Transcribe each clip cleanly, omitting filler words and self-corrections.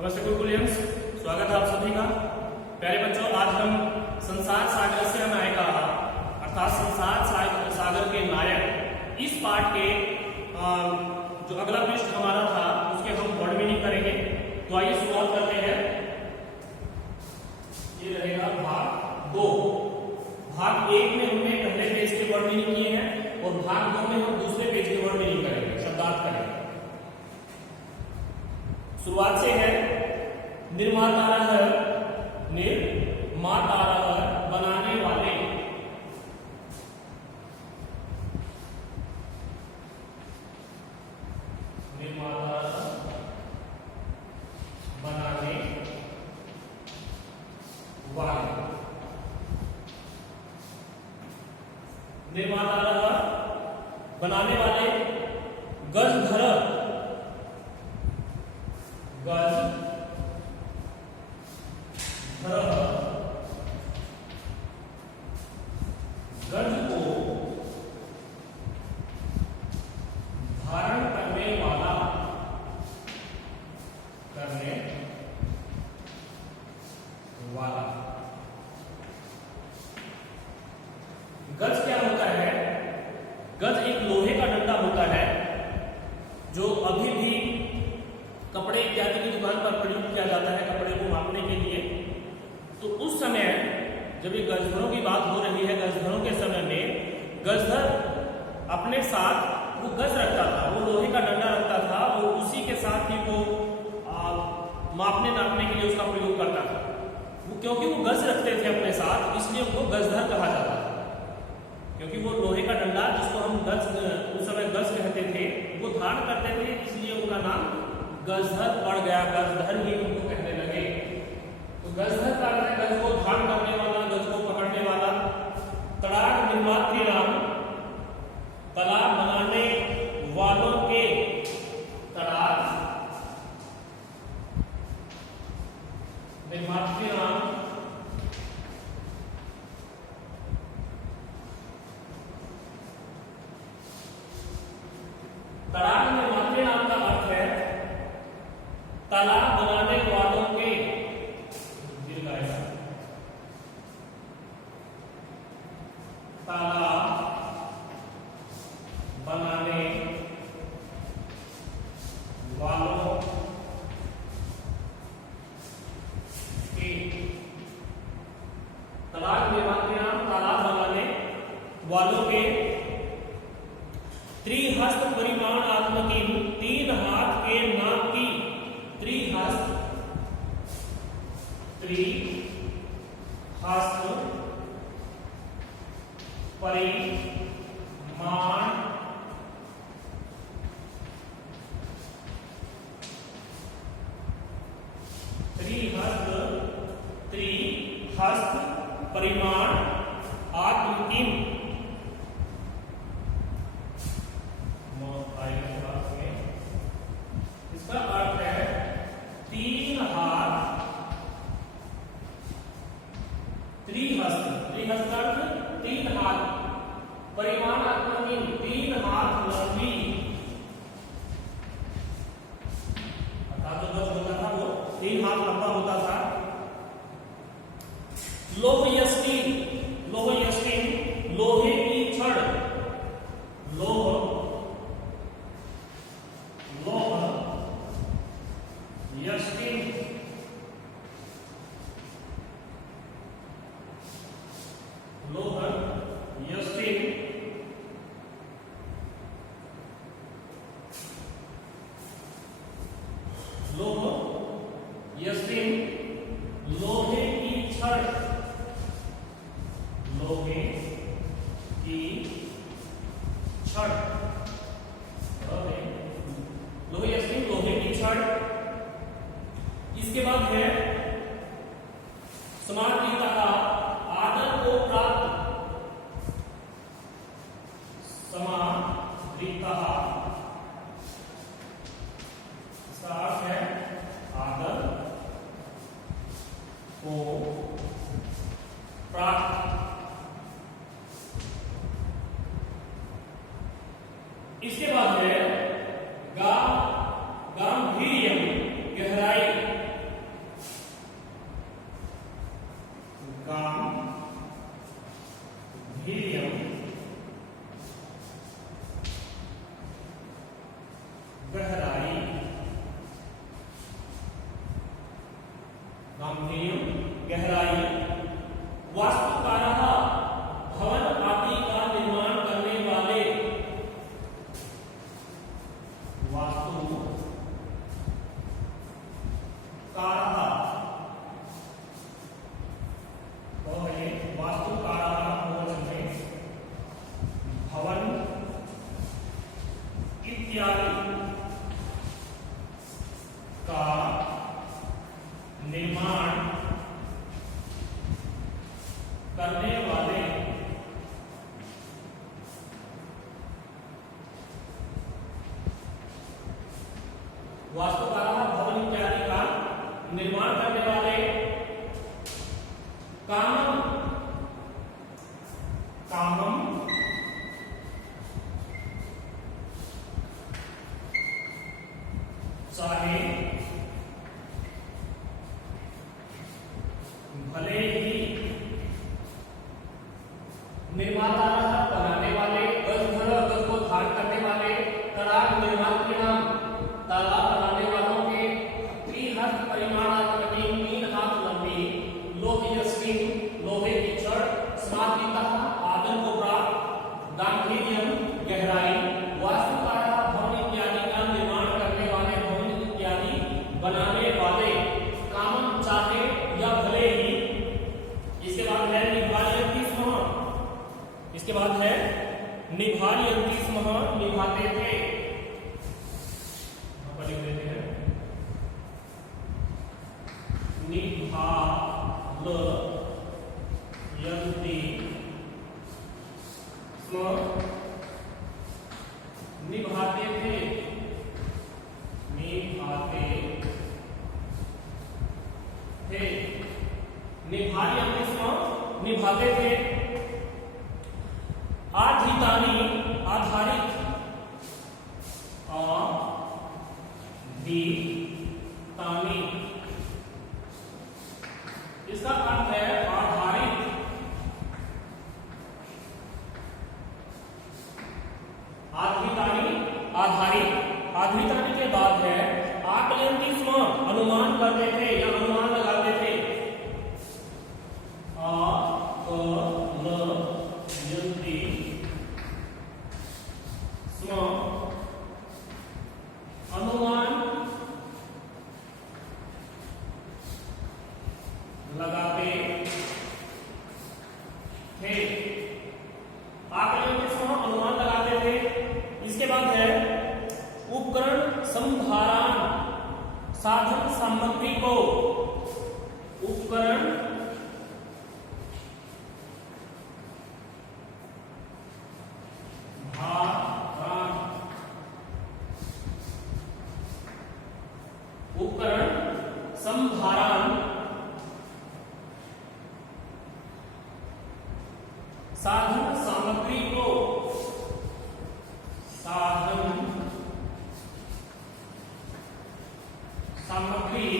नमस्ते गुरुकुलियंस, स्वागत है आप सभी का। प्यारे बच्चों, आज हम संसार सागर से नायक अर्थात संसार सागर के नायक इस पाठ के जो अगला पृष्ठ हमारा था उसके हम वर्ड मीनिंग करेंगे। तो आइए शुरुआत करते हैं। ये रहेगा भाग 2। भाग 1 में हमने पहले पेज के वर्ड मीनिंग किए हैं और भाग 2 में हम दूसरे पेज के वर्ड मीनिंग करेंगे, शब्दार्थ करेंगे। शुरुआत से है निर्माता बनाने वाले। निर्माता बनाने वाले। निर्माता बनाने वाले। गजधर गज को धारण करने वाला। गज क्या होता है? गज एक लोहे का डंडा होता है जो अभी भी कपड़े इत्यादि की दुकान पर प्रयुक्त किया जाता है कपड़े को मापने के लिए। तो उस समय जब ये गजधरों की बात हो रही है, गजधरों के समय में गजधर अपने साथ वो गज रखता था, वो लोहे का डंडा रखता था, वो उसी के साथ ही वो मापने नापने के लिए उसका प्रयोग करता था। वो क्योंकि वो गज रखते थे अपने साथ, इसलिए उनको गजधर कहा जाता था। क्योंकि वो लोहे का डंडा जिसको हम गज उस समय गज कहते थे वो धारण करते थे, इसलिए उनका नाम गजधर पड़ गया। गजधर ही उनको कहने लगे। तो गजधर का अर्थ है गज को धारण करने वाला, गज को पकड़ने वाला। तड़ाक निर्मात्री नाम, तालाब बनाने वालों के। तड़ाक निर्मात्री नाम, तड़ाक निर्मात्री नाम का अर्थ है तालाब बनाने वालों के। तालाब बनाने वालों के। तालाब निर्मात्री नाम, तालाब बनाने वालों के। त्रिहस्त परिमाणात्मकी, 3 हाथ के नाप की। त्रिहस्त, परिमाण त्रिहस्त परिमाण आत्मकीम। इसका अर्थ है 3 हाथ। त्रिहस्त, त्रिहस्त अर्थ 3 हाथ। परिमाण आत्मकीम, 3 हाथ लंबी। अर्थात जो गज होता था वो 3 हाथ लंबा होता था। लोह यष्टि, लोह यष्टि लोहे की छड़। लोह यष्टि लोह यष्टि लोह यष्टि लोहे की छड़। लोहे की छड़। लोहे यष्टि लोहे की छड़। इसके बाद है समानता का आदर को प्राप्त। समानता, इसका अर्थ है आदर को प्राप्त। इसके बाद है गांभीर्य, गहराई। वास्तुकारः भवन इत्यादि का निर्माण करने वाले कामम चाहे भले ही निर्माता बनाने वाले गज को धारण करने वाले तड़ाग निर्माण के नाम तालाब बनाने वालों के त्रिहस्त परिमाणात्मक 3 हाथ लंबी लोहयस्वी लोहे की छड़ स्मार्तितः आदर को प्राप्त गांधीयम गहराई वास्तुकारः भवन इत्यादि का निर्माण करने वाले भवन इत्यादि बनाने वाले कामम चाहे या भले ही। इसके बाद है निभायन्ति स्मः, इसके बाद है निभायन्ति स्मः, निभाते थे। लिख देते हैं निभायन्ति स्मः, निभाते थे, निभाते थे, निभायन्ति स्मः, निभाते थे। आधितानि आधारित आधितानि, इसका अर्थ है आधारित। आधितानि आधारित, आधितानि के बाद है आकलयन्ति स्म, अनुमान करते थे या अनुमान लगाते थे। आकलयन्ति स्म, अनुमान लगाते थे। आकलन स्म, अनुमान लगाते थे। इसके बाद है उपकरण संभारण, साधन सामग्री को उपकरण उपकरण संभारण, साधन सामग्री को, साधन सामग्री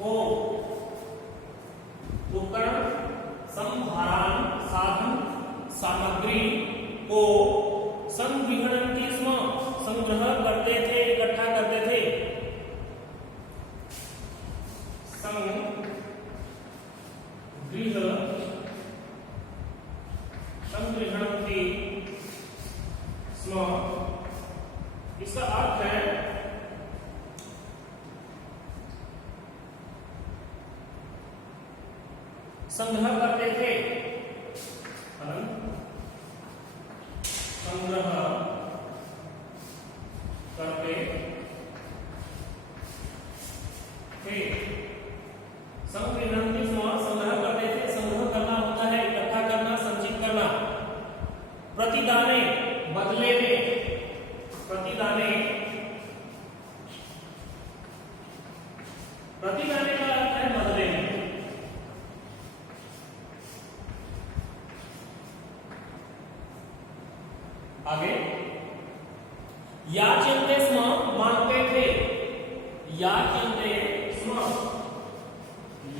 को, उपकरण संभारण साधन सामग्री को संग्रहणन्ति स्म, संग्रह करते थे, इकट्ठा करते थे। संग्रहणन्ति स्म, इसका अर्थ है संग्रह करते थे, संग्रह करते थे। संग्रहणन्ति स्म, संग्रह करते थे। संग्रह करना होता है इकट्ठा करना, संचित करना। प्रतिदाने, बदले में, प्रतिदाने, प्रतिदाने का अर्थ है बदले में। आगे याचन्ते स्म, मांगते थे। याचन्ते स्म,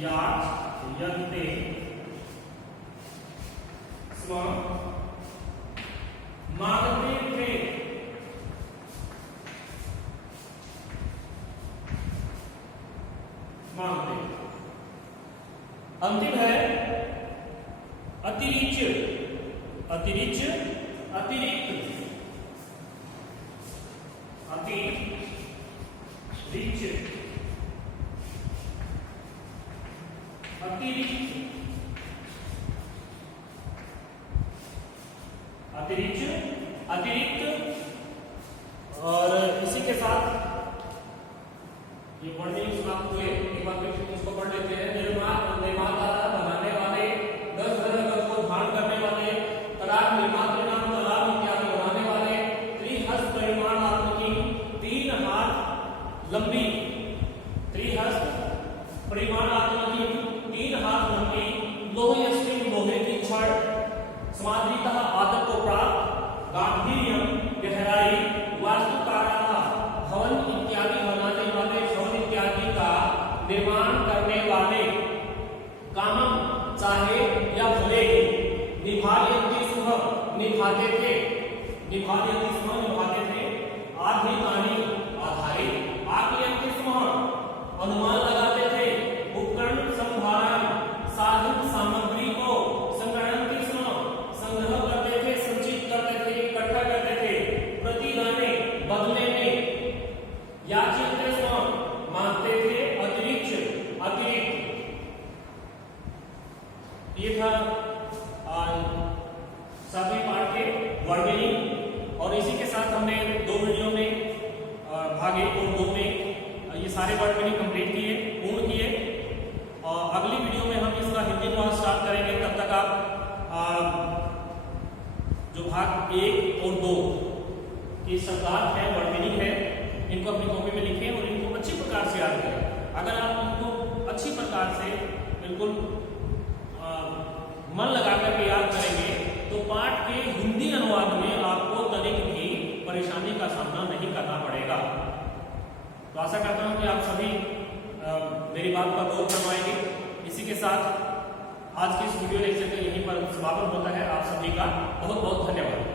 याचन्ते स्म, मांगते थे। मांगते। अंतिम है अतिरिक्त, अतिरिक्त, अतिरिक्त, अतिरिक्त, अतिरिक्त, अतिरिक्त, अतिरिक्त। और इसी के साथ ये पढ़ने समाप्त हुए। एक बार फिर इसको पढ़ लेते हैं। निर्माता बनाने वाले, गज को धारण करने वाले, तड़ाग निर्माता नाम तालाब इत्यादि बनाने वाले, त्रिहस्त परिमाणात्मक 3 हाथ निभाते थे, निभाते थे, आधिकानी आधारित आकलन अनुमान लगाते थे, उपकरण संभारण साधन सामग्री को संग्रहण संग्रह करते थे, संचित करते थे, इकट्ठा करते थे, प्रतिदाने बदले में याचित मानते थे, अतिरिक्त ये था सभी पाठ के वर्णनिंग। और इसी के साथ हमने 2 वीडियो में भाग 1 और 2 में ये सारे वर्णनिंग कंप्लीट किए, पूर्ण किए। और अगली वीडियो में हम इसका हिंदी अनुवाद स्टार्ट करेंगे। तब तक आप जो भाग 1 और 2 की शब्दार्थ है, वर्णनिंग है, इनको अपनी कॉपी में लिखें और इनको अच्छी प्रकार से याद करें। अगर आप इनको अच्छी प्रकार से बिल्कुल मन लगा करके याद करेंगे तो पाठ के हिंदी अनुवाद में आपको तनिक भी परेशानी का सामना नहीं करना पड़ेगा। तो आशा करता हूं कि आप सभी मेरी बात पर गौर करवाएंगे। इसी के साथ आज की इस वीडियो लेक्चर का यहीं पर समापन होता है। आप सभी का बहुत बहुत धन्यवाद।